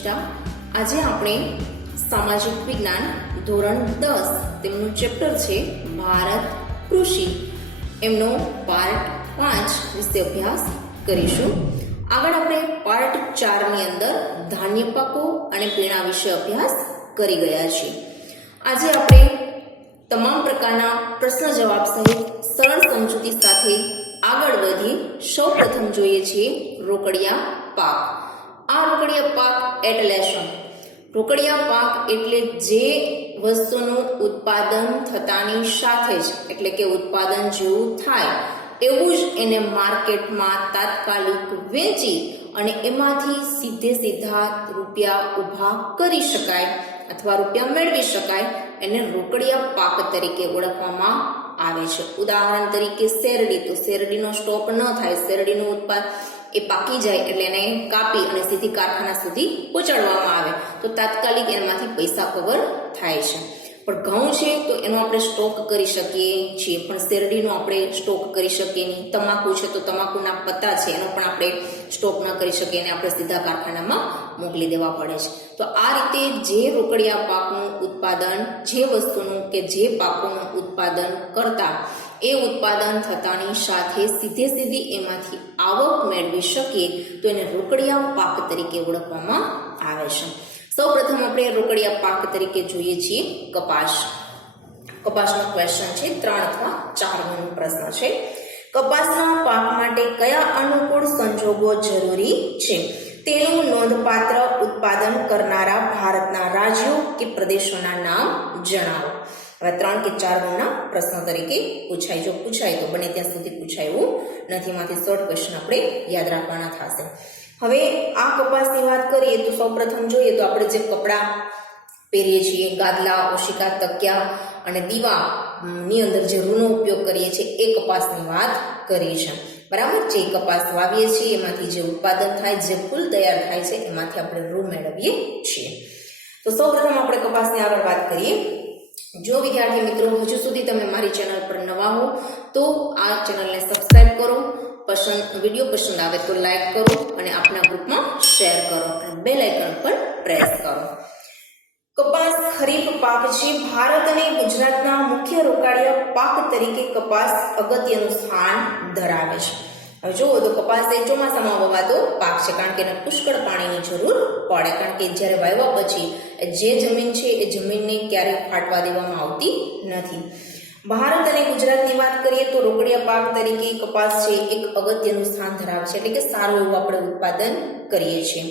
પ્રતિષ્ઠા। આજે આપણે સામાજિક વિજ્ઞાન ધોરણ 10 તેમનું ચેપ્ટર છે ભારત કૃષિ, એમનો પાર્ટ 5 વિશે અભ્યાસ કરીશું। આગળ આપણે પાર્ટ 4 ની અંદર ધાન્ય પાકો અને પીણા વિશે અભ્યાસ કરી ગયા છીએ। આજે આપણે તમામ પ્રકારના પ્રશ્ન જવાબ સહિત સરળ સમજૂતી સાથે આગળ વધી સૌપ્રથમ જોઈએ છીએ રોકડિયા પાક। આ રોકડિયા પાક એટલે શું? રોકડિયા પાક એટલે જે વસ્તુનું ઉત્પાદન થતાની સાથે જ એટલે કે ઉત્પાદન જેવું થાય એવું જ એને માર્કેટમાં તાત્કાલિક વેચી અને એમાંથી સીધા રૂપિયા ઊભા કરી શકાય અથવા રૂપિયા મેળવી શકાય એને રોકડિયા પાક તરીકે ઓળખવામાં આવે છે। ઉદાહરણ તરીકે શેરડી, તો શેરડીનો સ્ટોક ન થાય, શેરડીનું ઉત્પાદન એ પાકી જાય એટલે એને કાપી અને સીધી કારખાના સુધી પહોંચાડવામાં આવે તો તાત્કાલિક એમાંથી પૈસા કવર થાય છે। પણ ઘઉં છે તો એનો આપણે સ્ટોક કરી શકીએ છીએ, પણ શેરડીનો આપણે સ્ટોક કરી શકીએ નહીં। તમાકુ છે તો તમાકુના પત્તા છે એનો પણ આપણે સ્ટોક ન કરી શકીએ અને આપણે સીધા કારખાનામાં મોકલી દેવા પડે છે। તો આ રીતે જે રોકડિયા પાકનું ઉત્પાદન, જે વસ્તુનું કે જે પાકોનું ઉત્પાદન કરતા એ ઉત્પાદન થતાની સાથે સીધી એમાંથી આવક મેળવી શકીએ તો એને રોકડિયા પાક તરીકે ઓળખવામાં આવે છે। સૌપ્રથમ આપણે રોકડિયા પાક તરીકે જોઈએ છીએ કપાસ। કપાસનો ક્વેશ્ચન છે, 3 અથવા 4 નો પ્રશ્ન છે। કપાસના પાક માટે કયા અનુકૂળ સંજોગો જરૂરી છે? તેનું નોંધપાત્ર ઉત્પાદન કરનારા ભારતના રાજ્યો કે પ્રદેશોના નામ જણાવો। હવે 3 કે 4 ગુણના પ્રશ્નો તરીકે પૂછાય, જો પૂછાય તો બને ત્યાં સુધી પૂછાયું નથી, માંથી શોર્ટ ક્વેશ્ચન આપણે યાદ રાખવાના થશે। હવે આ કપાસની વાત કરીએ તો સૌપ્રથમ જોઈએ તો આપણે જે કપડા પહેરીએ છીએ, ગાદલા, ઓશિકા, તકિયા અને દીવા ની અંદર જે રૂનો ઉપયોગ કરીએ છીએ એ કપાસની વાત કરી છે, બરાબર? જે કપાસ વાવીએ છીએ એમાંથી જે ઉત્પાદન થાય, જે ફૂલ તૈયાર થાય છે એમાંથી આપણે રૂ મેળવીએ છીએ। તો સૌપ્રથમ આપણે કપાસની આગળ વાત કરીએ। જો વિદ્યાર્થી મિત્રો હજુ સુધી તમે મારી ચેનલ પર નવા હો તો આ ચેનલને સબસ્ક્રાઇબ કરો, વિડીયો પસંદ આવે તો લાઈક કરો અને આપના ગ્રુપમાં શેર કરો અને બેલ આઇકન પર પ્રેસ કરો। કપાસ ખરીફ પાક છે। ભારત અને ગુજરાતના મુખ્ય રોકડિયા પાક તરીકે કપાસ અગત્યનું સ્થાન ધરાવે છે। હવે જુઓ તો કપાસ એ ચોમાસામાં વવાતો પાક છે, કારણ કે એને પુષ્કળ પાણીની જરૂર પડે, કારણ કે જ્યારે વાવ્યા પછી જે જમીન છે એ જમીનને ક્યારેય ફાટવા દેવામાં આવતી નથી। ભારત અને ગુજરાતની વાત કરીએ તો રોકડિયા પાક તરીકે કપાસ છે એક અગત્યનું સ્થાન ધરાવે છે, એટલે કે સારું એવું આપણે ઉત્પાદન કરીએ છીએ।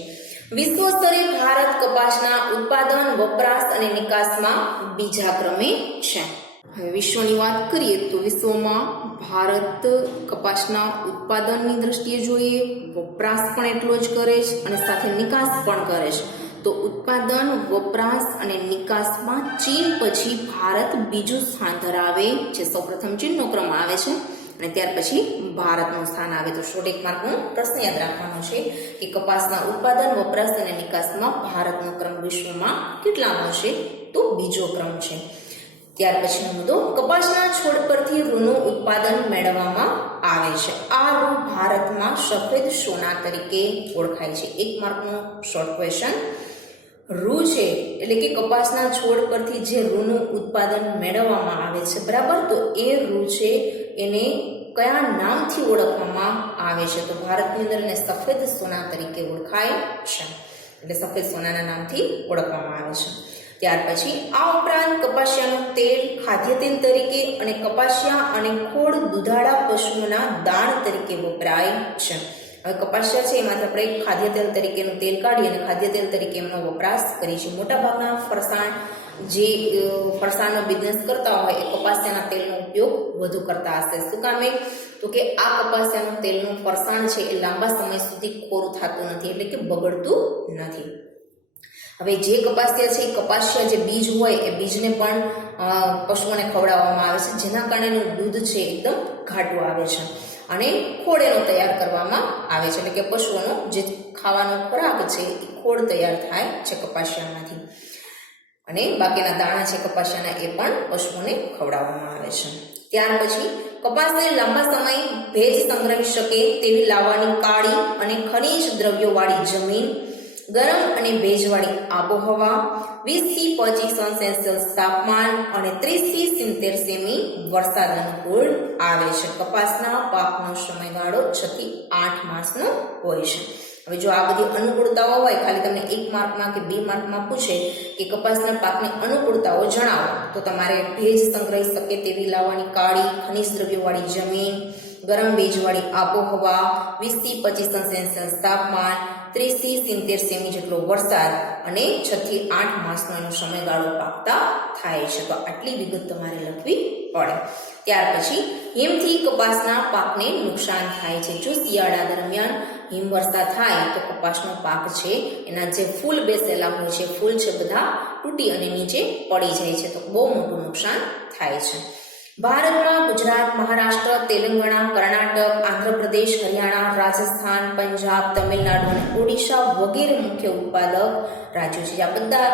વિશ્વ સ્તરે ભારત કપાસના ઉત્પાદન, વપરાશ અને નિકાસમાં બીજા ક્રમે છે। હવે વિશ્વની વાત કરીએ તો વિશ્વમાં ભારત કપાસના ઉત્પાદનની દ્રષ્ટિએ જોઈએ, વપરાશ પણ એટલો જ કરે છે અને સાથે નિકાસ પણ કરે છે। તો ઉત્પાદન, વપરાશ અને નિકાસમાં ચીન પછી ભારત બીજું સ્થાન ધરાવે છે। સૌપ્રથમ ચીનનો ક્રમ આવે છે અને ત્યાર પછી ભારતનું સ્થાન આવે। તો 100 માર્કનો પ્રશ્ન યાદ રાખવાનો છે કે કપાસના ઉત્પાદન, વપરાશ અને નિકાસમાં ભારતનો ક્રમ વિશ્વમાં કેટલામો છે? તો બીજો ક્રમ છે। ત્યાર પછીનો મુદ્દો, કપાસના છોડ પરથી રૂનું ઉત્પાદન મેળવવામાં આવે છે। આ રૂ ભારતમાં સફેદ સોના તરીકે ઓળખાય છે। 1 માર્કનો શોર્ટ ક્વેશ્ચન। રૂ છે એટલે કે કપાસના છોડ પરથી જે રૂનું ઉત્પાદન મેળવવામાં આવે છે, બરાબર? તો એ રૂ છે એને કયા નામથી ઓળખવામાં આવે છે? તો ભારતની અંદર એને સફેદ સોના તરીકે ઓળખાય છે, એટલે સફેદ સોનાના નામથી ઓળખવામાં આવે છે। ત્યાર પછી આ ઉપરાંત કપાસિયાનું તેલ ખાદ્ય તેલ તરીકે અને કપાસિયા અને ખોળ દુધાળા પશુઓના દાણ તરીકે વપરાય છે। હવે કપાસિયા છે એમાંથી આપણે ખાદ્ય તેલ તરીકેનું તેલ કાઢી અને ખાદ્ય તેલ તરીકે એમનો વપરાશ કરીએ છીએ। મોટાભાગના ફરસાણનો બિઝનેસ કરતા હોય એ કપાસિયાના તેલનો ઉપયોગ વધુ કરતા હશે। શું કામે? તો કે આ કપાસિયાનું તેલનું ફરસાણ છે એ લાંબા સમય સુધી ખોરું થતું નથી, એટલે કે બગડતું નથી। હવે જે કપાસિયા છે એ કપાસિયા જે બીજ હોય એ બીજને પણ પશુઓને ખવડાવવામાં આવે છે, જેના કારણે એનું દૂધ છે એકદમ ઘાટું આવે છે અને ખોળ એનો તૈયાર કરવામાં આવે છે, એટલે કે પશુઓનો જે ખાવાનો ખોરાક છે એ ખોળ તૈયાર થાય છે કપાસિયામાંથી અને બાકીના દાણા છે કપાસિયાના એ પણ પશુઓને ખવડાવવામાં આવે છે। ત્યાર પછી કપાસને લાંબા સમય ભેજ સંગ્રહી શકે તેવી લાવવાની કાળી અને ખનિજ દ્રવ્યો વાળી જમીન, ગરમ અને ભેજવાળી આબોહવા, 20 થી 25 સેલ્સિયસ તાપમાન અને 30 થી 70 સેમી વરસાદ અનુકૂળ આવે છે. કપાસના પાકનો સમયગાળો 6 થી 8 માસનો હોય છે. હવે જો આ બધી અનુકૂળતાઓ હોય, ખાલી તમને 1 માર્કમાં કે 2 માર્કમાં પૂછે કે કપાસના પાકની અનુકૂળતાઓ જણાવો, તો તમારે ભેજ સંગ્રહી શકે તેવી લાવવાની કાળી ખનિજ દ્રવ્યોવાળી જમીન, ગરમ ભેજવાળી આબોહવા, 20 થી 25 સેલ્સિયસ તાપમાન, 30 થી 70 સેમી જેટલો વરસાદ અને 6 થી 8 માસનો એનો સમયગાળો પાકતા થાય છે. તો આટલી વિગત તમારે લખવી પડે. ત્યાર પછી હિમથી કપાસના પાકને નુકસાન થાય છે. જો શિયાળા દરમિયાન હિમવર્ષા થાય તો કપાસનો પાક છે એના જે ફૂલ બેસેલા હોય છે, ફૂલ છે બધા તૂટી અને નીચે પડી જાય છે, તો બહુ મોટું નુકસાન થાય છે. ભારતમાં ગુજરાત, મહારાષ્ટ્ર, તેલંગાણા, કર્ણાટક, આંધ્રપ્રદેશ, હરિયાણા, રાજસ્થાન, પંજાબ, તમિલનાડુ અને ઓડિશા વગેરે મુખ્ય ઉત્પાદક રાજ્યો છે. આ બધા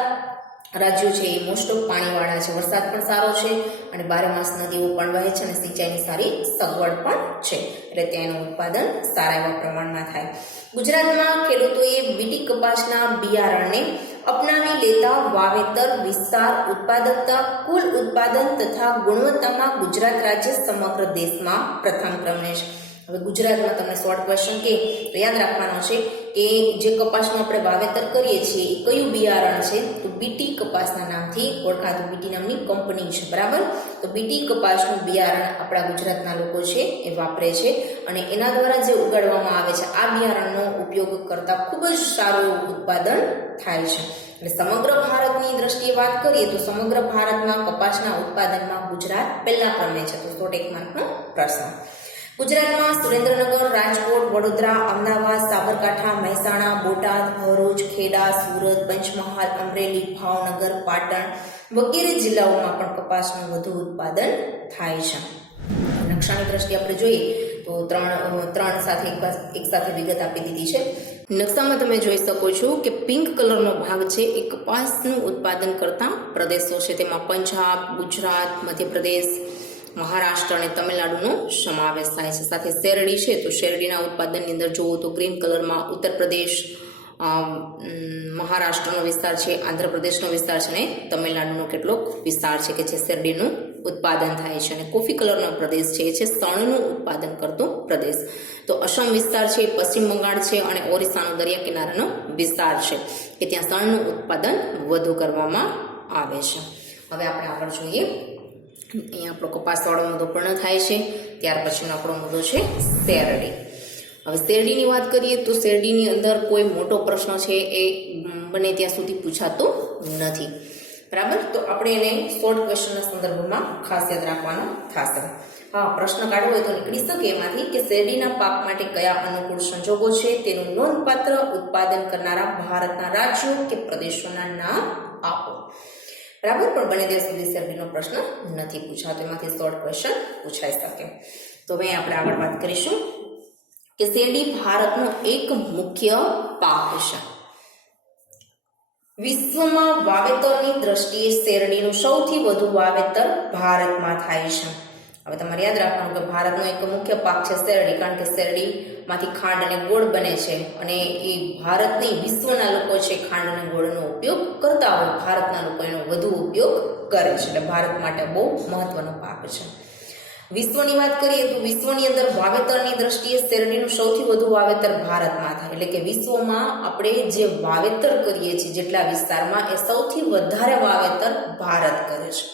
રાજ્યો છે એ મોસ્ટ ઓફ પાણીવાળા છે, વરસાદ પણ સારો છે અને 12 માસ નદીઓ પણ વહે છે અને સિંચાઈની સારી સગવડ પણ છે, એટલે તેનું ઉત્પાદન સારા એવા પ્રમાણમાં થાય. ગુજરાતમાં ખેડૂતોએ બીટી કપાસના બિયારણને અપનાવી લેતા વાવેતર, વિસ્તાર, ઉત્પાદકતા, કુલ ઉત્પાદન તથા ગુણવત્તામાં ગુજરાત રાજ્ય સમગ્ર દેશમાં પ્રથમ ક્રમે છે. હવે ગુજરાતમાં તમને શોર્ટ ક્વેશ્ચન કે તો યાદ રાખવાનો છે કે જે કપાસનું આપણે વાવેતર કરીએ છીએ એ કયું બિયારણ છે, તો બીટી કપાસના નામથી ઓળખાતું બીટી નામની કંપની છે, બરાબર. તો બીટી કપાસનું બિયારણ આપણા ગુજરાતના લોકો છે એ વાપરે છે અને એના દ્વારા જે ઉગાડવામાં આવે છે આ બિયારણનો ઉપયોગ કરતા ખૂબ જ સારું એવું ઉત્પાદન થાય છે. એટલે સમગ્ર ભારતની દ્રષ્ટિએ વાત કરીએ તો સમગ્ર ભારતમાં કપાસના ઉત્પાદનમાં ગુજરાત પહેલા ક્રમે છે. તો 100 માર્કનો પ્રશ્ન. ગુજરાતમાં સુરેન્દ્રનગર, રાજકોટ, વડોદરા, અમદાવાદ, સાબરકાંઠા, મહેસાણા, બોટાદ, ભરૂચ, ખેડા, સુરત, પંચમહાલ, અમરેલી, ભાવનગર, પાટણ વગેરે જિલ્લાઓમાં પણ કપાસનું વધુ ઉત્પાદન થાય છે. નકશાની દ્રષ્ટિએ આપણે જોઈએ તો ત્રણ સાથે એક સાથે વિગત આપી દીધી છે. નકશામાં તમે જોઈ શકો છો કે પિંક કલરનો ભાગ છે એ કપાસનું ઉત્પાદન કરતા પ્રદેશો છે. તેમાં પંજાબ, ગુજરાત, મધ્યપ્રદેશ, મહારાષ્ટ્ર અને તમિલનાડુનો સમાવેશ થાય છે. સાથે શેરડી છે તો શેરડીના ઉત્પાદનની અંદર જોવો તો ગ્રીન કલરમાં ઉત્તર પ્રદેશ, મહારાષ્ટ્રનો વિસ્તાર છે, આંધ્રપ્રદેશનો વિસ્તાર છે અને તમિલનાડુનો કેટલોક વિસ્તાર છે કે જે શેરડીનું ઉત્પાદન થાય છે. અને કોફી કલરનો પ્રદેશ છે એ છે શણનું ઉત્પાદન કરતો પ્રદેશ. તો અસમ વિસ્તાર છે, પશ્ચિમ બંગાળ છે અને ઓરિસ્સાનો દરિયા કિનારાનો વિસ્તાર છે કે ત્યાં શણનું ઉત્પાદન વધુ કરવામાં આવે છે. હવે આપણે આગળ જોઈએ. અહીંયા આપણો કપાસવાળો મુદ્દો પૂર્ણ થાય છે. ત્યાર પછીનો આપણો મુદ્દો છે શેરડી. હવે શેરડીની વાત કરીએ તો શેરડીની અંદર કોઈ મોટો પ્રશ્ન છે એ બને ત્યાં સુધી પૂછાતો નથી, બરાબર. તો આપણે એને શોર્ટ ક્વેશ્ચનના સંદર્ભમાં ખાસ યાદ રાખવાનો થશે. હા, પ્રશ્ન કાઢવો હોય તો નીકળી શકે એમાંથી કે શેરડીના પાક માટે કયા અનુકૂળ સંજોગો છે, તેનું નોંધપાત્ર ઉત્પાદન કરનારા ભારતના રાજ્યો કે પ્રદેશોના નામ આપો, બરાબર. પણ બને ત્યાં સુધી શેરડીનો પ્રશ્ન નથી પૂછાતો, એમાંથી શોર્ટ ક્વેશ્ચન પૂછાઈ શકે. તો હવે આપણે આગળ વાત કરીશું કે શેરડી ભારતનો એક મુખ્ય પાક છે. વિશ્વમાં વાવેતરની દ્રષ્ટિએ શેરડીનું સૌથી વધુ વાવેતર ભારતમાં થાય છે. હવે તમારે યાદ રાખવાનું કે ભારતનો એક મુખ્ય પાક છે શેરડી, કારણ કે શેરડીમાંથી ખાંડ અને ગોળ બને છે અને એ ભારતની વિશ્વના લોકો છે ખાંડ અને ગોળનો ઉપયોગ કરતા હોય, ભારતના લોકો એનો વધુ ઉપયોગ કરે છે, એટલે ભારત માટે બહુ મહત્વનો પાક છે. વિશ્વની વાત કરીએ તો વિશ્વની અંદર વાવેતરની દ્રષ્ટિએ શેરડીનું સૌથી વધુ વાવેતર ભારતમાં થાય, એટલે કે વિશ્વમાં આપણે જે વાવેતર કરીએ છીએ જેટલા વિસ્તારમાં એ સૌથી વધારે વાવેતર ભારત કરે છે.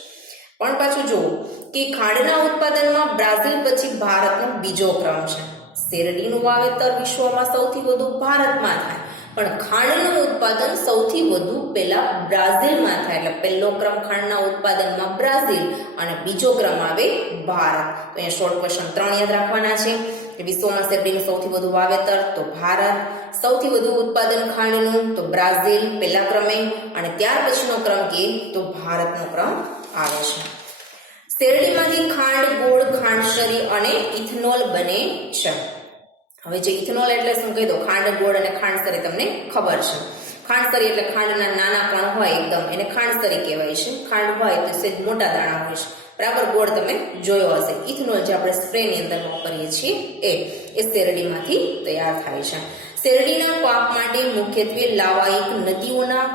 પણ પાછું જુઓ કે ખાંડના ઉત્પાદનમાં બ્રાઝિલ પછી ભારતનો બીજો ક્રમ છે. શેરડીનું વાવેતર વિશ્વમાં સૌથી વધુ ભારતમાં થાય, પણ ખાંડનું ઉત્પાદન સૌથી વધુ પહેલા બ્રાઝિલમાં થાય, એટલે પહેલો ક્રમ ખાંડના ઉત્પાદનમાં બ્રાઝિલ અને બીજો ક્રમ આવે ભારત. તો અહીંયા શોર્ટ ક્વેશ્ચન 3 યાદ રાખવાના છે કે વિશ્વમાં શેરડીનું સૌથી વધુ વાવેતર તો ભારત, સૌથી વધુ ઉત્પાદન ખાંડનું તો બ્રાઝિલ પહેલા ક્રમે અને ત્યાર પછીનો ક્રમ કે તો ભારતનો ક્રમ આવે છે. શેરડીમાંથી ખાંડ, ગોળ, ખાંડસરી અને ઇથેનોલ બને છે. હવે જે ઇથેનોલ એટલે શું કહી દો, ખાંડ, ગોળ અને ખાંડસરી તમને ખબર છે. ખાંડસરી એટલે ખાંડના નાના કણ હોય એકદમ, એને ખાંડસરી કહેવાય છે. ખાંડ હોય તો સેજ મોટા દાણા હોય છે, બરાબર. ગોળ તમે જોયો હશે. ઇથેનોલ જે આપણે સ્પ્રેની અંદર વાપરીએ છીએ એ શેરડીમાંથી તૈયાર થાય છે. શેરડીના પાક માટે મુખ્યત્વે લાવાયિક નદીઓના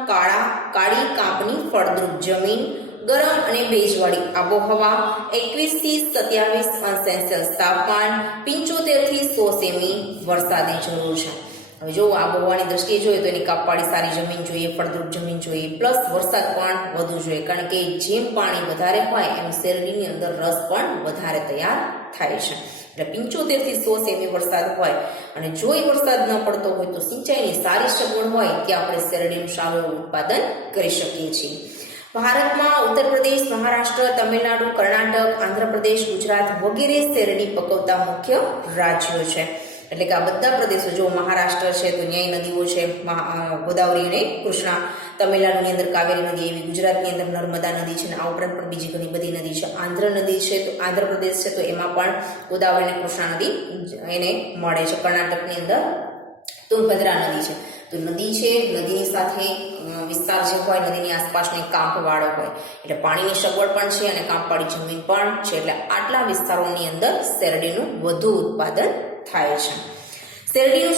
કાળી કાંપની ફળદ્રુપ જમીન, ગરમ અને ભેજવાળી આબોહવા, 21 થી 27 અંશ સેલ્સિયસ તાપમાન, 75 થી 100 સેમી વરસાદની જરૂર છે. હવે જો આબોહવાની દ્રષ્ટિએ જોઈએ તો એની કાપવાળી સારી જમીન જોઈએ, ફળદ્રુપ જમીન જોઈએ, પ્લસ વરસાદ પણ વધુ જોઈએ, કારણ કે જેમ પાણી વધારે હોય એમ શેરડીની અંદર રસ પણ વધારે તૈયાર થાય છે. એટલે 75 થી 100 સેમી વરસાદ હોય અને જો એ વરસાદ ન પડતો હોય તો સિંચાઈની સારી સગવડ હોય ત્યાં આપણે શેરડીનું સારું ઉત્પાદન કરી શકીએ છીએ. ભારતમાં ઉત્તર પ્રદેશ, મહારાષ્ટ્ર, તમિલનાડુ, કર્ણાટક, આંધ્રપ્રદેશ, ગુજરાત વગેરે શેરડી પકવતા મુખ્ય રાજ્યો છે. એટલે કે આ બધા પ્રદેશો, જો મહારાષ્ટ્ર છે તો ન્યાય નદીઓ છે, ગોદાવરી અને કૃષ્ણા, તમિલનાડુની અંદર કાવેરી નદી એવી, ગુજરાતની અંદર નર્મદા નદી છે, અને આ ઉપરાંત પણ બીજી ઘણી બધી નદી છે. આંધ્ર નદી છે તો આંધ્રપ્રદેશ છે તો એમાં પણ ગોદાવરી અને કૃષ્ણા નદી એને મળે છે. કર્ણાટકની અંદર તુંગભદ્રા નદી છે. તો નદી છે, નદીની સાથે વિસ્તાર જે હોય નદીની આસપાસનો કાંપવાળો હોય એટલે પાણીની સગવડ પણ છે અને કાંપવાળી જમીન પણ છે. એટલે આટલા વિસ્તારોની અંદર શેરડીનું વધુ ઉત્પાદન થાય છે. શેરડીનું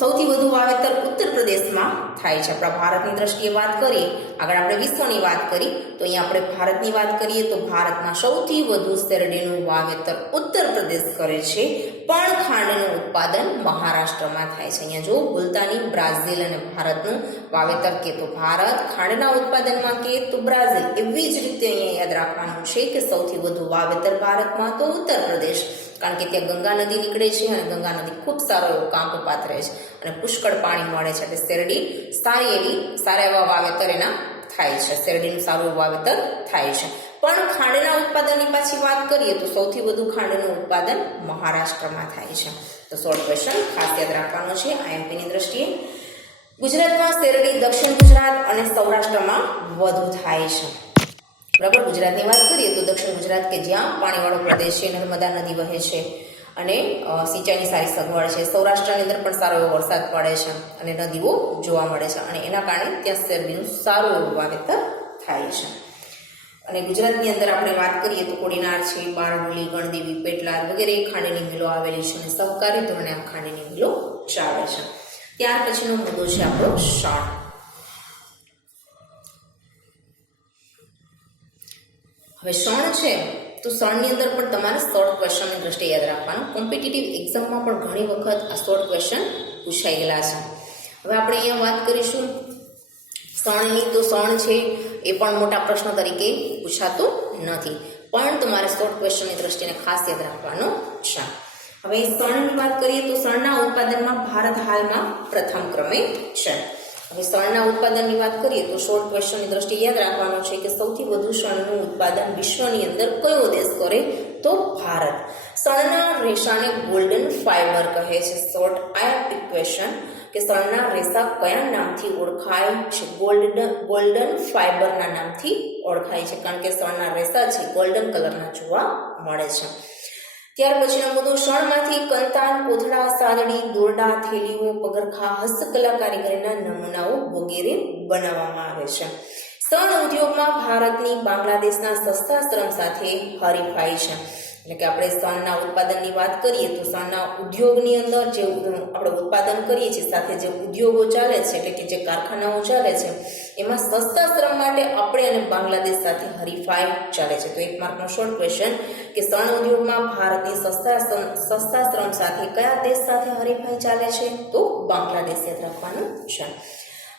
સૌથી વધુ વાવેતર ઉત્તર પ્રદેશમાં થાય છે. આપણા ભારતની દ્રષ્ટિએ વાત કરીએ, આગળ આપણે વિશ્વની વાત કરી તો અહીંયા આપણે ભારતની વાત કરીએ તો ભારતમાં સૌથી વધુ શેરડીનું વાવેતર ઉત્તર પ્રદેશ કરે છે, પણ ખાંડનું ઉત્પાદન મહારાષ્ટ્રમાં થાય છે. અહીંયા જો ભૂલતાની બ્રાઝિલ અને ભારતનું વાવેતર કે તો ભારત, ખાંડના ઉત્પાદનમાં કે તો બ્રાઝિલ. એવી જ રીતે અહીંયા યાદ રાખવાનું છે કે સૌથી વધુ વાવેતર ભારતમાં તો ઉત્તર પ્રદેશ, કારણ કે ત્યાં ગંગા નદી નીકળે છે અને ગંગા નદી ખૂબ સારો એવો કાંપ પાથરે છે અને પુષ્કળ પાણી મળે છે. એટલે શેરડી સારા એવા વાવેતર એના થાય છે. શેરડીનું સારું વાવેતર થાય છે. પણ ખાંડના ઉત્પાદનની પાછી વાત કરીએ તો સૌથી વધુ ખાંડનું ઉત્પાદન મહારાષ્ટ્રમાં થાય છે. તો શોર્ટ ક્વેશ્ચન ખાસ યાદ રાખવાનો છે આઈએમપીની દ્રષ્ટિએ. ગુજરાતમાં શેરડી દક્ષિણ ગુજરાત અને સૌરાષ્ટ્રમાં વધુ થાય છે. બરાબર, ગુજરાતની વાત કરીએ તો દક્ષિણ ગુજરાત કે જ્યાં પાણીવાળો પ્રદેશ છે, નર્મદા નદી વહે છે અને સિંચાઈની સારી સગવડ છે. સૌરાષ્ટ્રની અંદર પણ સારો એવો વરસાદ પડે છે અને નદીઓ જોવા મળે છે અને એના કારણે ત્યાં શેરડીનું સારું એવું વાવેતર થાય છે. અને ગુજરાતની અંદર આપણે વાત કરીએ તો કોડીનાર છે, બારડોલી, ગણદેવી, પેટલાદ વગેરે ખાંડની મિલો આવેલી છે અને સહકારી ધોરણે આ ખાંડની મિલો ચાલે છે. ત્યાર પછીનો મુદ્દો છે આપણો શણ. હવે શણ છે તો શણની અંદર પણ તમારે શોર્ટ ક્વેશ્ચનની દ્રષ્ટિએ યાદ રાખવાનું. કોમ્પિટિટિવ એક્ઝામમાં પણ ઘણી વખત આ શોર્ટ ક્વેશ્ચન પૂછાઈ ગયેલા છે. હવે આપણે અહીંયા વાત કરીશું શણની. તો શણ છે એ પણ મોટા પ્રશ્ન તરીકે પૂછાતું નથી, પણ તમારે શોર્ટ ક્વેશ્ચનની દ્રષ્ટિને ખાસ યાદ રાખવાનું છે. હવે શણની વાત કરીએ તો શણના ઉત્પાદનમાં ભારત હાલમાં પ્રથમ ક્રમે છે. હવે શણના ઉત્પાદનની વાત કરીએ તો શોર્ટ ક્વેશ્ચનની દ્રષ્ટિએ યાદ રાખવાનું છે કે સૌથી વધુ શણનું ઉત્પાદન વિશ્વની અંદર કયો દેશ કરે તો ભારત. શણના રેસાને ગોલ્ડન ફાઈબર કહે છે. શોર્ટ આઈએમપી ક્વેશ્ચન કે શણના રેસા કયા નામથી ઓળખાય છે? ગોલ્ડન ફાઈબરના નામથી ઓળખાય છે, કારણ કે શણના રેસા છે ગોલ્ડન કલરના જોવા મળે છે. ત્યાર પછીનો મુદ્દો શણમાંથી કંતાન, કોથળા, સાદડી, દોરડા, થેલીઓ, પગરખા, હસ્તકલા કારીગરીના નમૂનાઓ વગેરે બનાવવામાં આવે છે. શણ ઉદ્યોગમાં ભારતની બાંગ્લાદેશના સસ્તા શ્રમ સાથે હરીફાઈ છે. એટલે કે આપણે શણના ઉત્પાદનની વાત કરીએ તો શણના ઉદ્યોગની અંદર જે આપણે ઉત્પાદન કરીએ છીએ સાથે જે ઉદ્યોગો ચાલે છે એટલે કે જે કારખાનાઓ ચાલે છે એમાં સસ્તા શ્રમ માટે આપણે અને બાંગ્લાદેશ સાથે હરીફાઈ ચાલે છે. તો એક માર્કનો શોર્ટ ક્વેશ્ચન કે શણ ઉદ્યોગમાં ભારતની સસ્તા શ્રમ સાથે કયા દેશ સાથે હરીફાઈ ચાલે છે? તો બાંગ્લાદેશ યાદ રાખવાનું છે.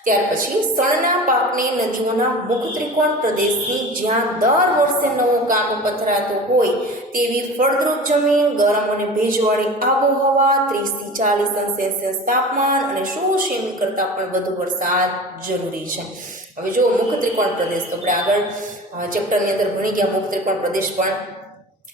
ત્યાર પછી શણના પાકને નદીઓના મુખ ત્રિકોણ પ્રદેશની જ્યાં દર વર્ષે નવો કાપ પથરાતો હોય તેવી ફળદ્રુપ જમીન, ગરમ અને ભેજવાળી આબોહવા, 30 થી 40 અંશ સેલ્સિયસ તાપમાન અને 100 સેમી કરતાં પણ વધુ વરસાદ જરૂરી છે. હવે જો મુખ ત્રિકોણ પ્રદેશ તો આપણે આગળ ચેપ્ટરની અંદર ભણી ગયા મુખ ત્રિકોણ પ્રદેશ પણ,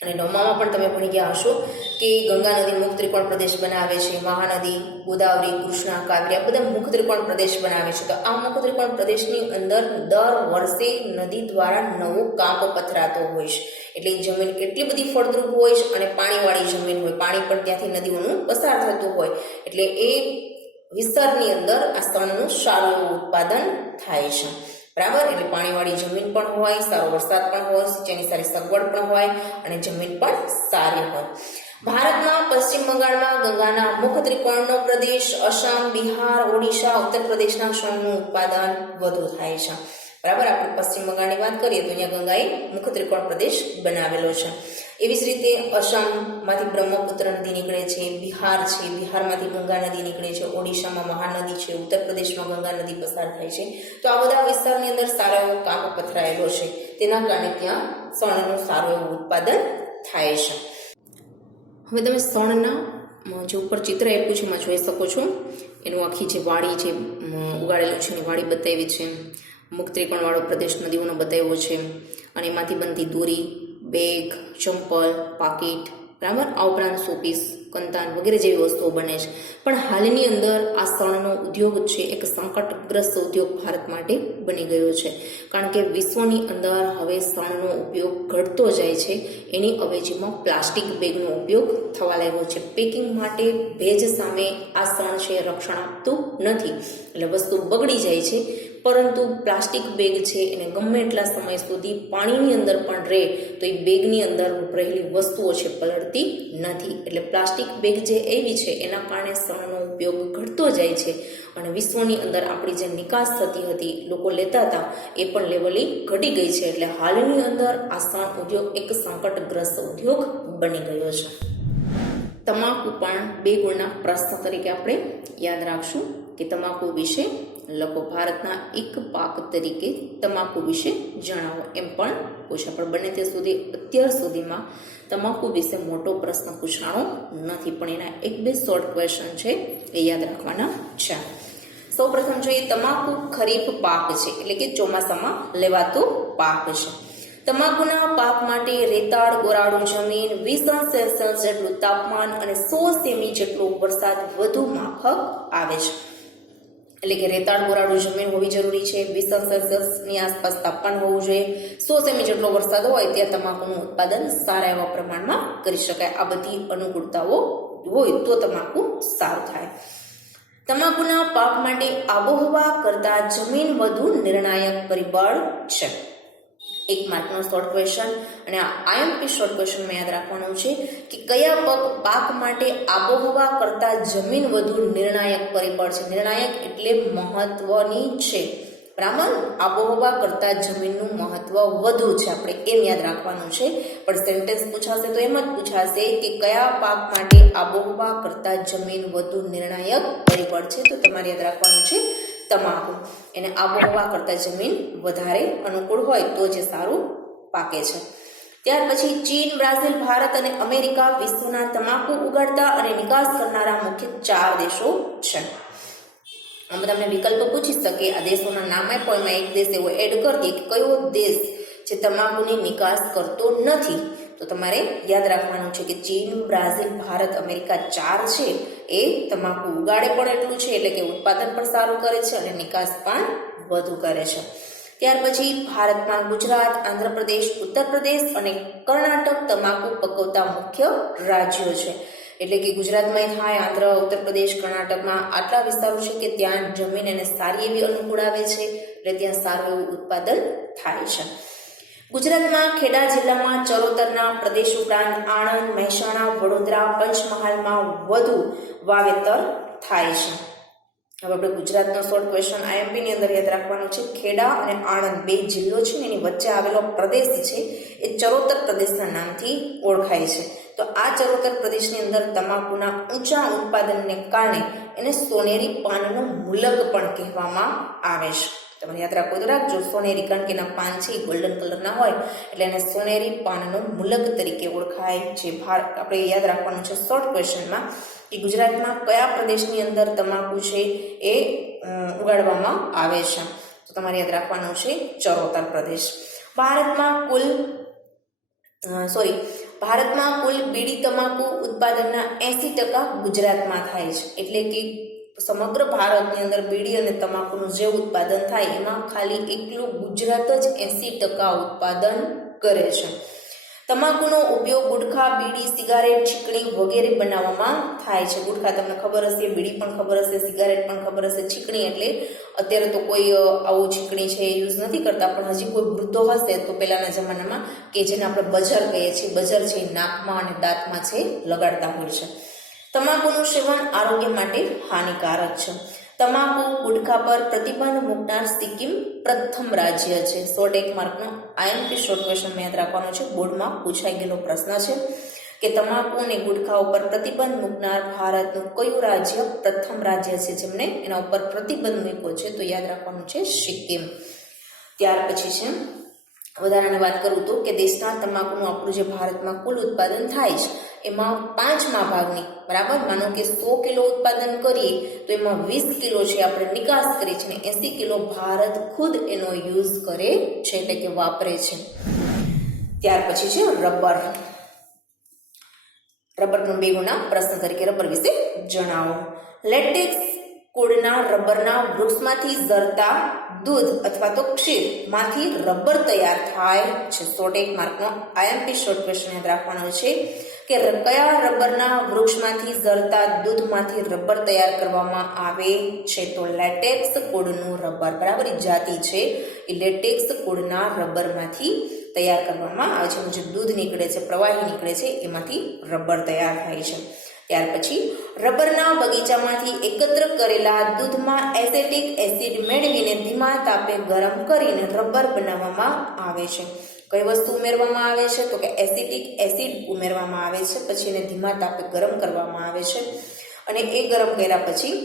અને નવમામાં પણ તમે ભણી ગયા હશો કે ગંગા નદી મુખ ત્રિકોણ પ્રદેશ બનાવે છે, મહાનદી, ગોદાવરી, કૃષ્ણા, કાવેરી આ બધા મુખ ત્રિકોણ પ્રદેશ બનાવે છે. તો આ મુખ ત્રિકોણ પ્રદેશની અંદર દર વર્ષે નદી દ્વારા નવો કાપ પથરાતો હોય છે. એટલે જમીન એટલી બધી ફળદ્રુપ હોય છે અને પાણીવાળી જમીન હોય, પાણી પણ ત્યાંથી નદીઓનું પસાર થતું હોય એટલે એ વિસ્તારની અંદર આ શણનું સારું ઉત્પાદન થાય છે. બરાબર, એટલે પાણીવાળી જમીન પણ હોય, સારો વરસાદ પણ હોય, સિંચાઈની સારી સગવડ પણ હોય અને જમીન પણ સારી હોય. ભારતમાં પશ્ચિમ બંગાળમાં ગંગાના મુખ ત્રિકોણનો પ્રદેશ અસમ, બિહાર, ઓડિશા, ઉત્તર પ્રદેશના શણનું ઉત્પાદન વધુ થાય છે. બરાબર, આપણે પશ્ચિમ બંગાળની વાત કરીએ તો અહીંયા ગંગાએ મુખ ત્રિકોણ પ્રદેશ બનાવેલો છે. એવી જ રીતે અસમમાંથી બ્રહ્મપુત્ર નદી નીકળે છે, બિહાર છે, બિહારમાંથી ગંગા નદી નીકળે છે, ઓડિશામાં મહાનદી છે, ઉત્તર પ્રદેશમાં ગંગા નદી પસાર થાય છે. તો આ બધા વિસ્તારની અંદર સારો એવો કાંપ પથરાયેલો છે, તેના કારણે ત્યાં શણનું સારું એવું ઉત્પાદન થાય છે. હવે તમે શણના જે ઉપર ચિત્ર આપ્યું છે એમાં જોઈ શકો છો, એનું આખી જે વાડી જે ઉગાડેલું છે એની વાડી બતાવી છે, મુખ ત્રિકોણવાળો પ્રદેશ નદીઓનો બતાવ્યો છે, અને એમાંથી બનતી દોરી, બેગ, ચંપલ, પાકીટ, બરાબર, આ ઉપરાંત શોપીસ, કંતાન વગેરે જેવી વસ્તુઓ બને છે. પણ હાલની અંદર આ શણનો ઉદ્યોગ છે એક સંકટગ્રસ્ત ઉદ્યોગ ભારત માટે બની ગયો છે, કારણ કે વિશ્વની અંદર હવે શણનો ઉપયોગ ઘટતો જાય છે. એની અવેજીમાં પ્લાસ્ટિક બેગનો ઉપયોગ થવા લાગ્યો છે. પેકિંગ માટે ભેજ સામે આ શણ છે રક્ષણ આપતું નથી, એટલે વસ્તુ બગડી જાય છે. પરંતુ પ્લાસ્ટિક બેગ છે એને ગમે એટલા સમય સુધી પાણીની અંદર પણ રહે તો એ બેગની અંદર રહેલી વસ્તુઓ છે પલળતી નથી. એટલે પ્લાસ્ટિક બેગ જે એવી છે એના કારણે શણનો ઉપયોગ ઘટતો જાય છે, અને વિશ્વની અંદર આપણી જે નિકાસ થતી હતી, લોકો લેતા હતા, એ પણ લેવલી ઘટી ગઈ છે. એટલે હાલની અંદર આ શણ ઉદ્યોગ એક સંકટગ્રસ્ત ઉદ્યોગ બની ગયો છે. તમાકુ પણ 2 ગુણના પ્રશ્ન તરીકે આપણે યાદ રાખશું કે તમાકુ વિશે લખો. ભારતના એક પાક તરીકે તમાકુ વિશે જણાવો, એમ પણ પૂછા. પણ બને તે સુધી અત્યાર સુધીમાં તમાકુ વિશે મોટો પ્રશ્ન પૂછાણો નથી, પણ એના 1-2 શોર્ટ ક્વેશ્ચન છે એ યાદ રાખવાના છે. સૌ પ્રથમ જોઈએ, તમાકુ ખરીફ પાક છે, એટલે કે ચોમાસામાં લેવાતો પાક છે. તમાકુના પાક માટે રેતાળ ગોરાળું જમીન, 20 સેલ્સિયસ જેટલું તાપમાન અને 100 સેમી જેટલો વરસાદ વધુ માફક આવે છે. એટલે કે રેતાળ ગોરાળું જમીન હોવી જરૂરી છે, 20 સેલ્સિયસની આસપાસ તાપમાન હોવું જોઈએ, 100 સેમી જેટલો વરસાદ હોય ત્યાં તમાકુનું ઉત્પાદન સારા એવા પ્રમાણમાં કરી શકાય. આ બધી અનુકૂળતાઓ હોય તો તમાકુ સારું થાય. તમાકુના પાક માટે આબોહવા કરતા જમીન વધુ નિર્ણાયક પરિબળ છે. 1 માર્કનો શોર્ટ ક્વેશ્ચન, અને આ આઈએમપી શોર્ટ ક્વેશ્ચનમાં યાદ રાખવાનું છે કે કયા પાક માટે આબોહવા કરતા જમીન વધુ નિર્ણાયક પરિબળ છે. નિર્ણાયક એટલે મહત્વની છે, બરાબર. આબોહવા કરતા જમીનનું મહત્વ વધુ છે, આપણે એમ યાદ રાખવાનું છે. પણ સેન્ટેન્સ પૂછાશે તો એમ જ પૂછાશે કે કયા પાક માટે આબોહવા કરતા જમીન વધુ નિર્ણાયક પરિબળ છે, તો તમારે યાદ રાખવાનું છે તમાકુ. એને આબોહવા કરતા જમીન વધારે અનુકૂળ હોય તો જે સારું પાકે છે. ત્યાર પછી ચીન, બ્રાઝિલ, ભારત અને અમેરિકા વિશ્વના તમાકુ ઉગાડતા અને નિકાસ કરનારા મુખ્ય 4 દેશો છે. આમ તમને વિકલ્પ પૂછી શકે, આ દેશોના નામ આપ્યો, એમાં એક દેશ એવો એડ કરી કે કયો દેશ જે તમાકુની નિકાસ કરતો નથી. તો તમારે યાદ રાખવાનું છે કે ચીન, બ્રાઝિલ, ભારત, અમેરિકા 4 છે એ તમાકુ ઉગાડે પણ એટલું છે, એટલે કે ઉત્પાદન પણ સારું કરે છે અને નિકાસ પણ વધુ કરે છે. ત્યાર પછી ભારતમાં ગુજરાત, આંધ્રપ્રદેશ, ઉત્તર પ્રદેશ અને કર્ણાટક તમાકુ પકવતા મુખ્ય રાજ્યો છે. એટલે કે ગુજરાતમાં થાય, આંધ્ર, ઉત્તર પ્રદેશ, કર્ણાટકમાં આટલા વિસ્તારો છે કે ત્યાં જમીન એને સારી એવી અનુકૂળ આવે છે, એટલે ત્યાં સારું એવું ઉત્પાદન થાય છે. ગુજરાતમાં ખેડા જિલ્લામાં ચરોતરના પ્રદેશ ઉપરાંત આણંદ, મહેસાણા, વડોદરા, પંચમહાલમાં વધુ વાવેતર થાય છે. હવે આપણે ગુજરાતનો શોર્ટ ક્વેશ્ચન આઈએમપી ની અંદર યાદ રાખવાનું છે. ખેડા અને આણંદ 2 જિલ્લો છે ને એની વચ્ચે આવેલો પ્રદેશ છે એ ચરોતર પ્રદેશના નામથી ઓળખાય છે. તો આ ચરોતર પ્રદેશની અંદર તમાકુના ઊંચા ઉત્પાદનને કારણે એને સોનેરી પાનનો મુલક પણ કહેવામાં આવે છે. તમે યાદ રાખો તો રાખજો, સોનેરી, કારણ કે એના પાન છે ગોલ્ડન કલરના હોય એટલે એને સોનેરી પાનનો મુલક તરીકે ઓળખાય છે. આપણે યાદ રાખવાનું છે શોર્ટ ક્વેશ્ચનમાં કે ગુજરાતમાં કયા પ્રદેશની અંદર તમાકુ છે એ ઉગાડવામાં આવે છે. તો તમારે યાદ રાખવાનું છે ચરોતર પ્રદેશ. ભારતમાં કુલ બીડી તમાકુ ઉત્પાદનના 80% ગુજરાતમાં થાય છે. એટલે કે સમગ્ર ભારતની અંદર બીડી અને તમાકુનું જે ઉત્પાદન થાય એમાં ખાલી એકલું ગુજરાત જ 80% ઉત્પાદન કરે છે. તમાકુનો ઉપયોગ ગુટખા, બીડી, સિગારેટ, ચીકણી વગેરે બનાવવામાં થાય છે. ગુટખા તમને ખબર હશે, બીડી પણ ખબર હશે, સિગારેટ પણ ખબર હશે. ચીકણી એટલે અત્યારે તો કોઈ આવું ચીકણી છે યુઝ નથી કરતા, પણ હજી કોઈ વૃદ્ધો હશે તો પહેલાના જમાનામાં કે જેને આપણે બજર કહીએ છીએ, બજર છે નાકમાં અને દાંતમાં છે લગાડતા હોય છે. તમાકુનું સેવન આરોગ્ય માટે હાનિકારક છે. તમાકુ ગુટખા પર પ્રતિબંધ મૂકનાર સિક્કિમ પ્રથમ રાજ્ય છે. 100 માર્કનો IMP શોર્ટ ક્વેશ્ચન યાદ રાખવાનો છે. બોર્ડમાં પૂછાઈ ગયેલો પ્રશ્ન છે કે તમાકુ અને ગુટખા ઉપર પ્રતિબંધ મૂકનાર ભારતનું કયું રાજ્ય પ્રથમ રાજ્ય છે જેમને એના ઉપર પ્રતિબંધ મૂક્યો છે? તો યાદ રાખવાનું છે સિક્કિમ. ત્યાર પછી છે વધારાની વાત કરું તો કે દેશના તમાકુનું આપણું જે ભારતમાં કુલ ઉત્પાદન થાય છે એમાં 5મા ભાગની બરાબર માનો કે 100 કિલો ઉત્પાદન કરીએ તો એમાં 20 કિલો છે આપણે નિકાસ કરીએ છીએ અને 80 કિલો ભારત ખુદ એનો યુઝ કરે છે એટલે કે વાપરે છે. ત્યાર પછી છે રબર. રબરના 2 ગુના પ્રશ્ન તરીકે રબર વિશે જણાવો. લેટેક્સ કુળના રબરના વૃક્ષમાંથી ઝરતા દૂધ અથવા તો ક્ષીરમાંથી રબર તૈયાર થાય છે. 100 માર્કનો IMP શોર્ટ ક્વેશ્ચન યાદ રાખવાનો છે કે કયા રબરના વૃક્ષમાંથી ઝરતા દૂધમાંથી રબર તૈયાર કરવામાં આવે છે? તો લેટેક્સ કુળનું રબર બરાબર જાતિ છે એ લેટેક્સ કુળના રબરમાંથી તૈયાર કરવામાં આવે છે. જે દૂધ નીકળે છે, પ્રવાહી નીકળે છે એમાંથી રબર તૈયાર થાય છે. ત્યાર પછી રબરના બગીચામાંથી એકત્ર કરેલા દૂધમાં એસેટિક એસિડ મેળવીને ધીમા તાપે ગરમ કરીને રબર બનાવવામાં આવે છે. કઈ વસ્તુ ઉમેરવામાં આવે છે? તો કે એસિટિક એસિડ ઉમેરવામાં આવે છે. પછી એને ધીમા તાપે ગરમ કરવામાં આવે છે અને એ ગરમ કર્યા પછી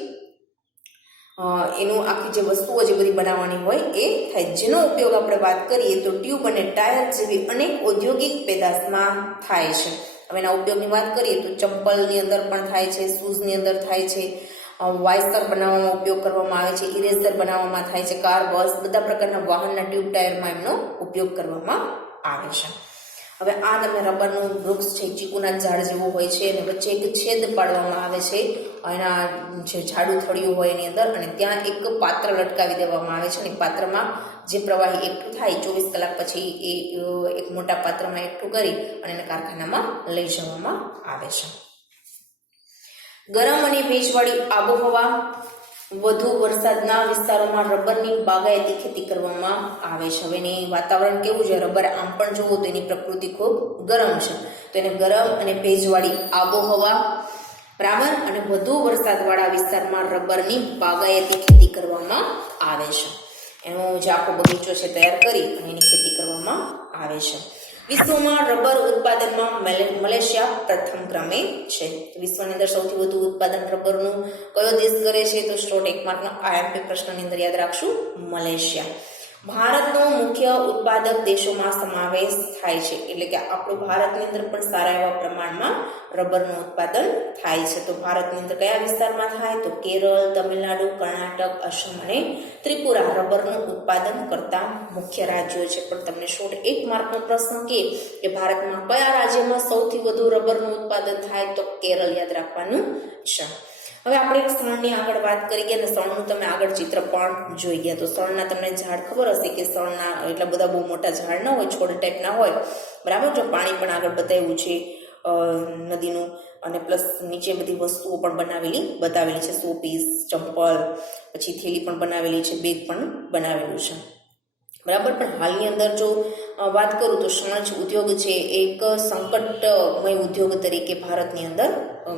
એનું આખી જે વસ્તુઓ જે બધી બનાવવાની હોય એ થાય, જેનો ઉપયોગ આપણે વાત કરીએ તો ટ્યુબ અને ટાયર જેવી અનેક ઔદ્યોગિક પેદાશમાં થાય છે. હવે એના ઉપયોગની વાત કરીએ તો ચંપલની અંદર પણ થાય છે, શૂઝની અંદર થાય છે, વાઇસર બનાવવામાં ઉપયોગ કરવામાં આવે છે, ઇરેઝર બનાવવામાં થાય છે, કાર, બસ બધા પ્રકારના વાહનના ટ્યુબ ટાયરમાં એમનો ઉપયોગ કરવામાં આવે છે. હવે આ તમે રબરનું વૃક્ષ છે, ચીકુના ઝાડ જેવું હોય છે અને વચ્ચે એક છેદ પાડવામાં આવે છે એના જે ઝાડુ થળિયું હોય એની અંદર, અને ત્યાં એક પાત્ર લટકાવી દેવામાં આવે છે અને પાત્રમાં જે પ્રવાહી એકઠું થાય 24 કલાક પછી એ એક મોટા પાત્રમાં એકઠું કરી અને એને કારખાનામાં લઈ જવામાં આવે છે. ગરમ અને ભેજવાળી આબોહવા વધુ વરસાદના વિસ્તારોમાં રબરની બાગાયતી ખેતી કરવામાં આવે છે. હવે એની વાતાવરણ કેવું છે? રબર આમ પણ જોવો તો એની પ્રકૃતિ ખૂબ ગરમ છે, તો એને ગરમ અને ભેજવાળી આબોહવા બરાબર અને વધુ વરસાદવાળા વિસ્તારમાં રબરની બાગાયતી ખેતી કરવામાં આવે છે. એનો જે આખો બગીચો છે તૈયાર કરી અને એની ખેતી કરવામાં આવે છે. વિશ્વમાં રબર ઉત્પાદનમાં મલેશિયા પ્રથમ ક્રમે છે. વિશ્વની અંદર સૌથી વધુ ઉત્પાદન રબરનું કયો દેશ કરે છે? તો 100 માર્કનો IMP પ્રશ્નની અંદર યાદ રાખશું મલેશિયા. ભારતનો મુખ્ય ઉત્પાદક દેશોમાં સમાવેશ થાય છે, એટલે કે આપણું ભારતની અંદર પણ સારા એવા પ્રમાણમાં રબરનું ઉત્પાદન થાય છે. તો ભારતની અંદર કયા વિસ્તારમાં થાય? તો કેરળ, તમિલનાડુ, કર્ણાટક, આસામ અને ત્રિપુરા રબરનું ઉત્પાદન કરતા મુખ્ય રાજ્યો છે. પણ તમને 101 માર્કનો પ્રશ્ન કે ભારતમાં કયા રાજ્યમાં સૌથી વધુ રબરનું ઉત્પાદન થાય? તો કેરળ યાદ રાખવાનું છે. હવે આપણે એક શણની આગળ વાત કરી ગયા અને શણનું તમે આગળ ચિત્ર પણ જોઈ ગયા. તો શણના તમને ઝાડ ખબર હશે કે શણના એટલા બધા બહુ મોટા ઝાડ ન હોય, છોડ ટાઈપના હોય બરાબર. જો પાણી પણ આગળ બતાવ્યું છે નદીનું, અને પ્લસ નીચે બધી વસ્તુઓ પણ બતાવેલી છે, શો પીસ, ચંપલ, પછી થેલી પણ બનાવેલી છે, બેગ પણ બનાવેલું છે બરાબર. પણ હાલની અંદર જો વાત કરું તો શણ ઉદ્યોગ છે એક સંકટમય ઉદ્યોગ તરીકે ભારતની અંદર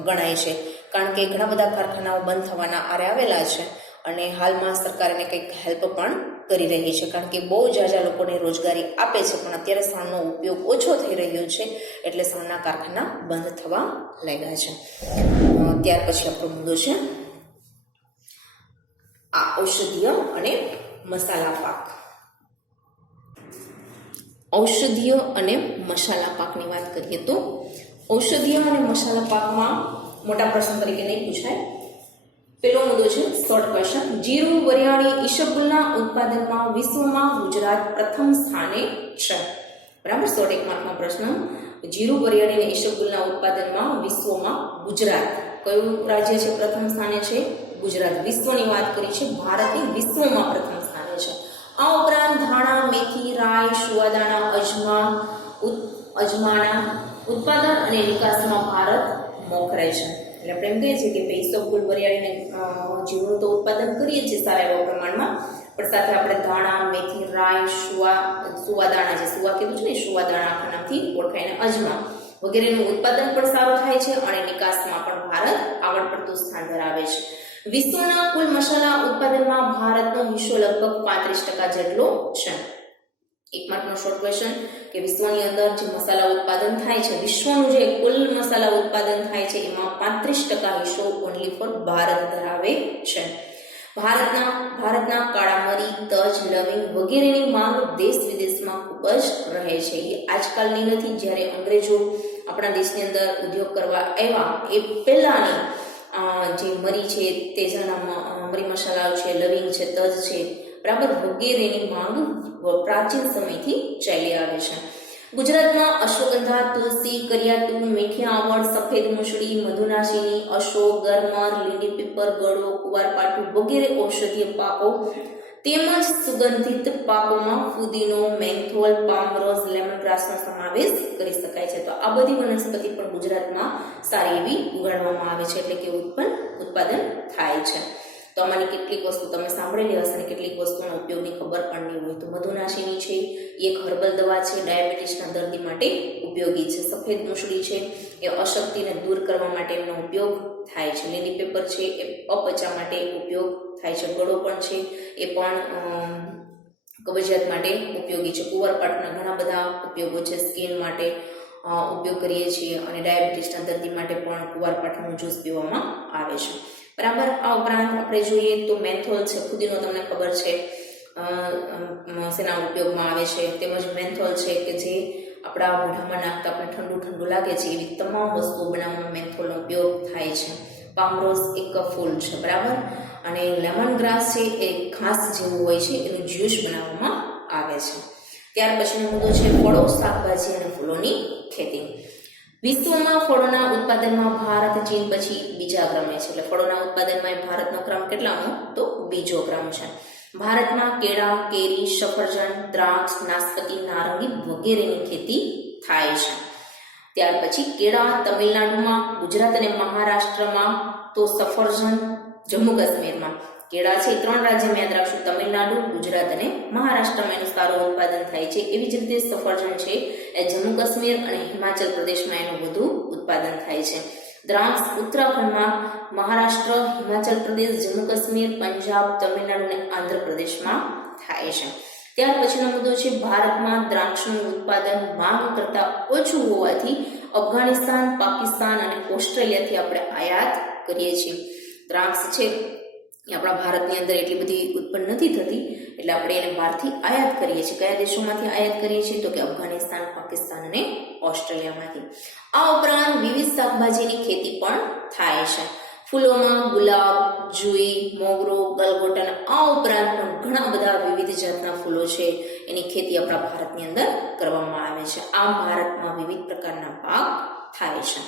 ગણાય છે, કારણ કે ઘણા બધા કારખાનાઓ બંધ થવાના આરે આવેલા છે અને હાલમાં સરકાર એને કંઈક હેલ્પ પણ કરી રહી છે, કારણ કે બહુ ઝાઝા લોકોને રોજગારી આપે છે. પણ અત્યારે શણનો ઉપયોગ ઓછો થઈ રહ્યો છે એટલે શણના કારખાના બંધ થવા લાગ્યા છે. ત્યાર પછી આપણો મુદ્દો છે આ ઔષધીય અને મસાલા પાક. ઔષધીય અને મસાલા પાકની વાત કરીએ તો ઔષધીય અને મસાલા પાકમાં મોટા પ્રશ્ન તરીકે નહીં પૂછાય. પેલો મુદ્દો છે શોર્ટ ક્વેશ્ચન. જીરું, વરિયાળી, ઈસબગુલના ઉત્પાદનમાં વિશ્વમાં ગુજરાત પ્રથમ સ્થાને છે બરાબર. 101 માર્કનો પ્રશ્ન. જીરું, વરિયાળી અને ઈસબગુલના ઉત્પાદનમાં વિશ્વમાં ગુજરાત કયું રાજ્ય છે પ્રથમ સ્થાને છે? ગુજરાત. વિશ્વની વાત કરી છે, ભારતની વિશ્વમાં પ્રથમ સ્થાને છે. આ ઉપરાંત ધાણા, મેથી, રાઈ, સુવાદાણા, અજમા, અજમાના ઉત્પાદન અને નિકાસમાં ભારત મોખરે છે. એટલે આપણે એમ કહીએ છીએ કે ભાઈ ઇસબગુલ, વરિયાળીને જીરુંનું તો ઉત્પાદન કરીએ છીએ સારા એવા પ્રમાણમાં, પણ સાથે આપણે ધાણા, મેથી, રાઈ, સુવાદાણા, જે સુવા કીધું છે ને, સુવાદાણા આખા નામથી ઓળખાય, અને અજમા વગેરેનું ઉત્પાદન પણ સારું થાય છે અને નિકાસમાં પણ ભારત આગળ પડતું સ્થાન ધરાવે છે. વિશ્વના કુલ મસાલા ઉત્પાદનમાં ભારતનો હિસ્સો લગભગ 35% જેટલો છે. એક માર્કનો શોર્ટ ક્વેશ્ચન કે વિશ્વની અંદર જે મસાલા ઉત્પાદન થાય છે, વિશ્વનું જે કુલ મસાલા ઉત્પાદન થાય છે એમાં 35% હિસ્સો ઓનલી ફોર ભારત ધરાવે છે. ભારતના કાળા મરી, તજ, લવિંગ વગેરેની માંગ દેશ વિદેશમાં ખૂબ જ રહે છે. એ આજકાલની નથી, જ્યારે અંગ્રેજો આપણા દેશની અંદર ઉદ્યોગ કરવા આવ્યા એ પહેલાની જે મરી છે, તેજાના મરી મસાલાઓ છે, લવિંગ છે, તજ છે, બરાબર, વગેરેની માંગ પ્રાચીન સમયથી ચાલી આવે છે. ગુજરાતમાં અશ્વગંધા, તુલસી, કરિયાતું, મીઠી આવડ, સફેદ મૂછડી, મધુનાશિની, અશોક, ગરમર, લીલી પીપર, ગળો, કુવારપાઠું વગેરે ઔષધીય પાકો તેમજ સુગંધિત પાકોમાં ફુદીનો, મેન્થોલ, પામરોઝ, લેમનગ્રાસનો સમાવેશ કરી શકાય છે. તો આ બધી વનસ્પતિ પણ ગુજરાતમાં સારી એવી ઉગાડવામાં આવે છે, એટલે કે ઉત્પાદન થાય છે. તો આમાંની કેટલીક વસ્તુ તમે સાંભળેલી હશે અને કેટલીક વસ્તુનો ઉપયોગની ખબર પણ નહીં હોય. તો મધુનાશિની છે, એક હર્બલ દવા છે, ડાયાબિટીસના દર્દી માટે ઉપયોગી છે. સફેદ મૂછડી છે, એ અશક્તિને દૂર કરવા માટે એમનો ઉપયોગ થાય છે. લીલી પેપર છે, એ અપચા માટે ઉપયોગ થાય છે. ગળો પણ છે, એ પણ કબજિયાત માટે ઉપયોગી છે. કુંવરપાઠના ઘણા બધા ઉપયોગો છે, સ્કિન માટે ઉપયોગ કરીએ છીએ, અને ડાયાબિટીસના દર્દી માટે પણ કુંવરપાઠનું જ્યુસ પીવામાં આવે છે, બરાબર. આ ઉપરાંત આપણે જોઈએ તો મેન્થોલ છે, ફુદીનો તમને ખબર છે શેના ઉપયોગમાં આવે છે, તેમજ મેન્થોલ છે કે જે આપણા મોઢામાં નાખતા આપણે ઠંડુ લાગે છે, એવી તમામ વસ્તુઓ બનાવવામાં મેન્થોલનો ઉપયોગ થાય છે. પામરોઝ એક ફૂલ છે, બરાબર, અને લેમન ગ્રાસ છે, એ ઘાસ જેવું હોય છે, એનું જ્યુસ બનાવવામાં આવે છે. ત્યાર પછીનો મુદ્દો છે ફળો, શાકભાજી અને ફૂલોની ખેતી. વિશ્વમાં ફળોના ઉત્પાદનમાં ભારત ચીન પછી બીજા ક્રમે છે. એટલે ફળોના ઉત્પાદનમાં ભારતનો ક્રમ કેટલામો? તો બીજો ક્રમ છે. ભારતમાં કેળા, કેરી, સફરજન, દ્રાક્ષ, નાશપતી, નારંગી વગેરેની ખેતી થાય છે. ત્યાર પછી કેળા તમિલનાડુમાં, ગુજરાત અને મહારાષ્ટ્રમાં, તો સફરજન જમ્મુ કાશ્મીરમાં. કેળા છે 3 રાજ્યમાં યાદ રાખશું, તમિલનાડુ, ગુજરાત અને મહારાષ્ટ્રમાં એનું સારું ઉત્પાદન થાય છે. એવી જ રીતે સફરજન છે એ જમ્મુ કાશ્મીર અને હિમાચલ પ્રદેશમાં એનું વધુ ઉત્પાદન થાય છે. દ્રાક્ષ ઉત્તરાખંડમાં, મહારાષ્ટ્ર, હિમાચલ પ્રદેશ, જમ્મુ કાશ્મીર, પંજાબ, તમિલનાડુ અને આંધ્રપ્રદેશમાં થાય છે. ત્યાર પછીનો મુદ્દો છે ભારતમાં દ્રાક્ષનું ઉત્પાદન માંગ કરતાં ઓછું હોવાથી અફઘાનિસ્તાન, પાકિસ્તાન અને ઓસ્ટ્રેલિયાથી આપણે આયાત કરીએ છીએ. દ્રાક્ષ છે એ આપણા ભારતની અંદર એટલી બધી ઉત્પન્ન નથી થતી, એટલે આપણે એને બહારથી આયાત કરીએ છીએ. કયા દેશોમાંથી આયાત કરીએ છીએ? તો કે અફઘાનિસ્તાન, પાકિસ્તાન અને ઓસ્ટ્રેલિયામાંથી. આ ઉપરાંત વિવિધ શાકભાજીની ખેતી પણ થાય છે. ફૂલોમાં ગુલાબ, જુઈ, મોગરો, ગલગોટા, આ ઉપરાંત પણ ઘણા બધા વિવિધ જાતના ફૂલો છે, એની ખેતી આપણા ભારતની અંદર કરવામાં આવે છે. આમ ભારતમાં વિવિધ પ્રકારના પાક થાય છે.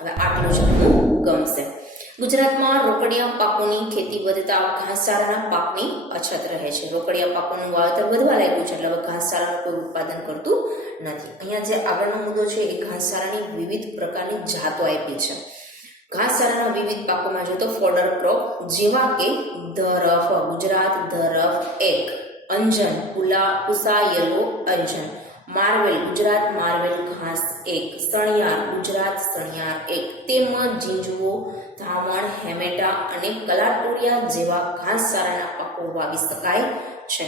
હવે આટલું જાણવું ગમશે. ગુજરાતમાં રોકડિયા પાકોની ખેતી વધતા ઘાસચારાના પાકની અછત રહે છે. રોકડિયા પાકોનું વાવેતર વધવા લાગ્યું છે, એટલે હવે ઘાસચારાનું કોઈ ઉત્પાદન કરતું નથી. અહીંયા જે આગળનો મુદ્દો છે એ ઘાસચારાની વિવિધ પ્રકારની જાતો આપી છે. ઘાસચારાના વિવિધ પાકોમાં જો તો ફોડર ક્રોપ જેવા કે ધરફ, ગુજરાત ધરફ 1, અંજન, ઉષા યલો અંજન, માર્વેલ, ગુજરાત માર્વેલ ઘાસ 1, સણિયાર, ગુજરાત સણિયાર 1, તેમજ ઝીંઝુઓ, ધામણ, હેમેટા અને કલાટોરિયા જેવા ઘાસચારાના પાકો વાવી શકાય છે.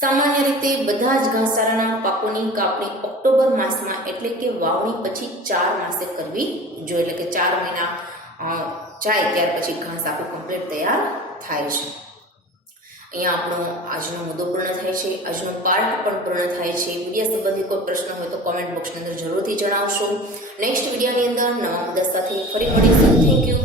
સામાન્ય રીતે બધા જ ઘાસચારાના પાકોની કાપણી ઓક્ટોબર માસમાં, એટલે કે વાવણી પછી 4 માસે કરવી જોઈએ. એટલે કે 4 મહિના જાય ત્યાર પછી ઘાસ આખું કમ્પ્લીટ તૈયાર થાય છે. અહીંયા આપણો આજનો મુદ્દો પૂર્ણ થાય છે, આજનો પાર્ટ પણ પૂર્ણ થાય છે. વિડીયો સંબંધી કોઈ પ્રશ્ન હોય તો કોમેન્ટ બોક્સની અંદર જરૂરથી જણાવશો. નેક્સ્ટ વિડીયોની અંદર નવા મુદ્દા સાથે ફરી મળીશું. Thank you.